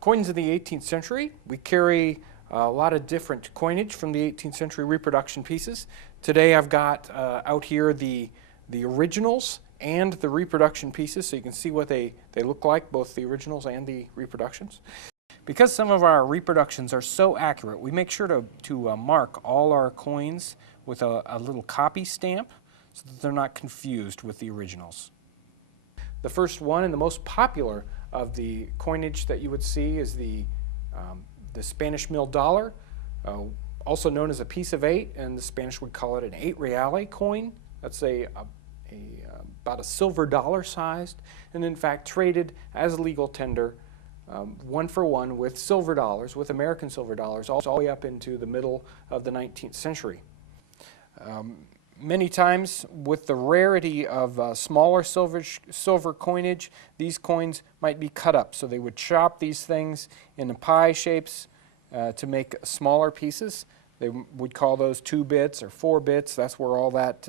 Coins in the 18th century. We carry a lot of different coinage from the 18th century reproduction pieces. Today I've got out here the originals and the reproduction pieces, so you can see what they look like, both the originals and the reproductions. Because some of our reproductions are so accurate, we make sure to mark all our coins with a little copy stamp so that they're not confused with the originals. The first one and the most popular of the coinage that you would see is the Spanish mill dollar, also known as a piece of 8, and the Spanish would call it an 8 reale coin. That's about a silver dollar sized, and in fact traded as legal tender 1 for 1 with silver dollars, with American silver dollars, all the way up into the middle of the 19th century. Many times, with the rarity of smaller silver coinage, these coins might be cut up. So they would chop these things into pie shapes to make smaller pieces. They would call those 2 bits or 4 bits. That's where all that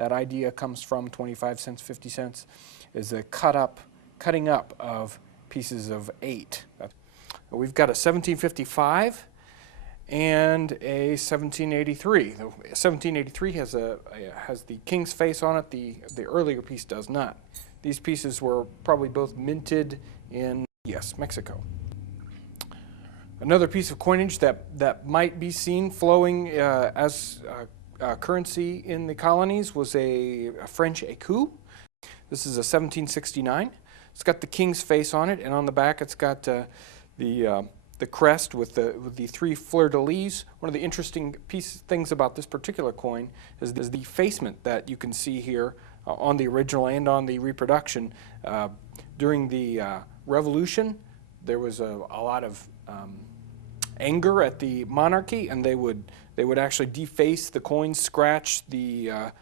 idea comes from. 25 cents, 50 cents is a cutting up of pieces of 8. We've got a 1755. And a 1783. The 1783 has the king's face on it. The earlier piece does not. These pieces were probably both minted in, yes, Mexico. Another piece of coinage that might be seen flowing as currency in the colonies was a French Coup. This is a 1769. It's got the king's face on it, and on the back it's got the crest with the 3 fleur-de-lis. One of the interesting things about this particular coin is the defacement that you can see here on the original and on the reproduction. During the Revolution, there was a lot of anger at the monarchy, and they would actually deface the coins, scratch the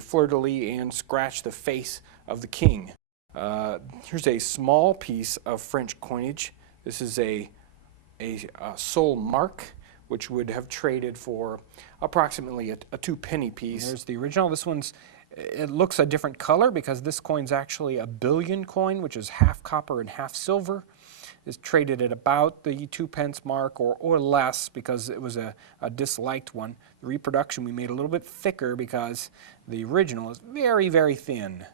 fleur-de-lis, and scratch the face of the king. Here's a small piece of French coinage. This is a Sol mark, which would have traded for approximately a 2-penny piece. There's the original. This it looks a different color because this coin's actually a bullion coin, which is half copper and half silver. It's traded at about the 2-pence mark or less because it was a disliked one. The reproduction we made a little bit thicker because the original is very, very thin,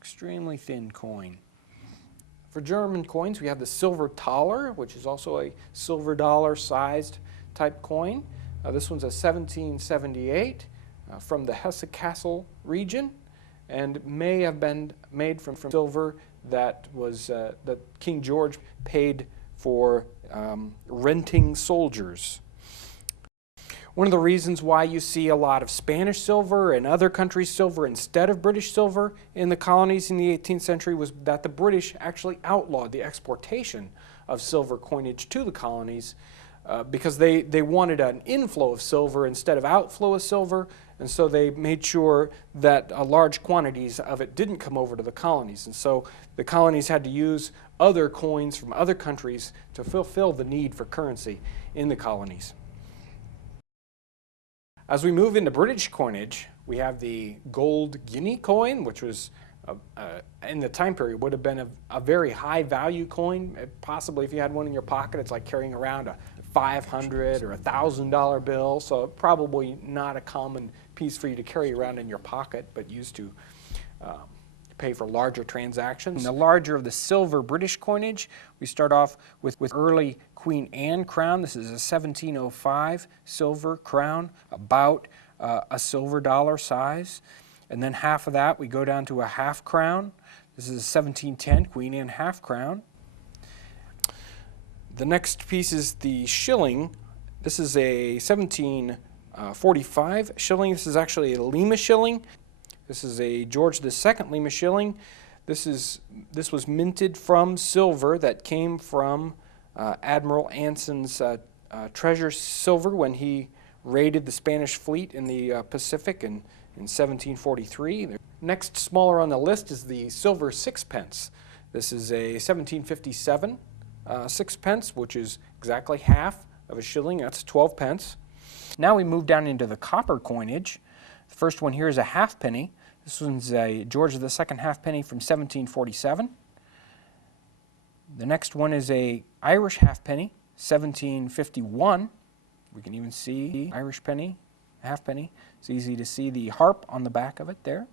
extremely thin coin. For German coins, we have the silver Thaler, which is also a silver dollar sized type coin. This one's a 1778 from the Hesse-Kassel region, and may have been made from silver that King George paid for renting soldiers. One of the reasons why you see a lot of Spanish silver and other countries' silver instead of British silver in the colonies in the 18th century was that the British actually outlawed the exportation of silver coinage to the colonies because they wanted an inflow of silver instead of outflow of silver, and so they made sure that large quantities of it didn't come over to the colonies. And so the colonies had to use other coins from other countries to fulfill the need for currency in the colonies. As we move into British coinage, we have the gold guinea coin, which was, in the time period, would have been a very high value coin. Possibly if you had one in your pocket, it's like carrying around a $500 or $1,000 bill, so probably not a common piece for you to carry around in your pocket, but used to pay for larger transactions. And the larger of the silver British coinage, we start off with early Queen Anne crown. This is a 1705 silver crown, about a silver dollar size. And then half of that, we go down to a half crown. This is a 1710 Queen Anne half crown. The next piece is the shilling. This is a 1745 shilling. This is actually a Lima shilling. This is a George II Lima shilling. This was minted from silver that came from Admiral Anson's treasure silver when he raided the Spanish fleet in the Pacific in 1743. Next, smaller on the list, is the silver 6-pence. This is a 1757 6-pence, which is exactly half of a shilling. That's 12 pence. Now we move down into the copper coinage. The first one here is a halfpenny. This one's a George II halfpenny from 1747. The next one is a Irish halfpenny, 1751. We can even see Irish penny, halfpenny. It's easy to see the harp on the back of it there.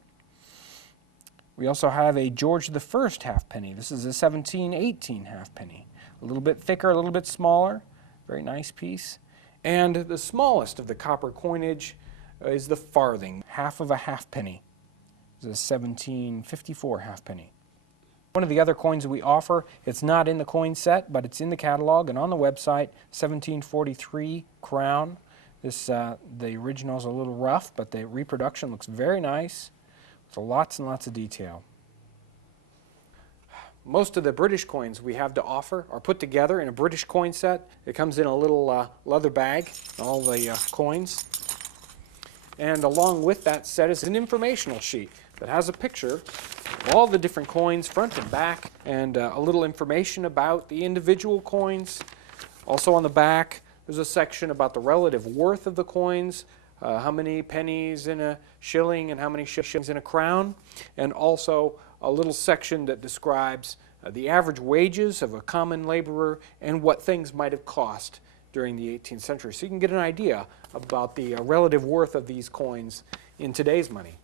We also have a George I halfpenny. This is a 1718 halfpenny. A little bit thicker, a little bit smaller. Very nice piece. And the smallest of the copper coinage is the farthing, half of a halfpenny. It's a 1754 halfpenny. One of the other coins that we offer, it's not in the coin set, but it's in the catalog and on the website, 1743 crown. This, the original is a little rough, but the reproduction looks very nice. With lots and lots of detail. Most of the British coins we have to offer are put together in a British coin set. It comes in a little leather bag, all the coins. And along with that set is an informational sheet that has a picture of all the different coins, front and back, and a little information about the individual coins. Also on the back, there's a section about the relative worth of the coins, how many pennies in a shilling and how many shillings in a crown, and also a little section that describes the average wages of a common laborer and what things might have cost during the 18th century. So you can get an idea about the relative worth of these coins in today's money.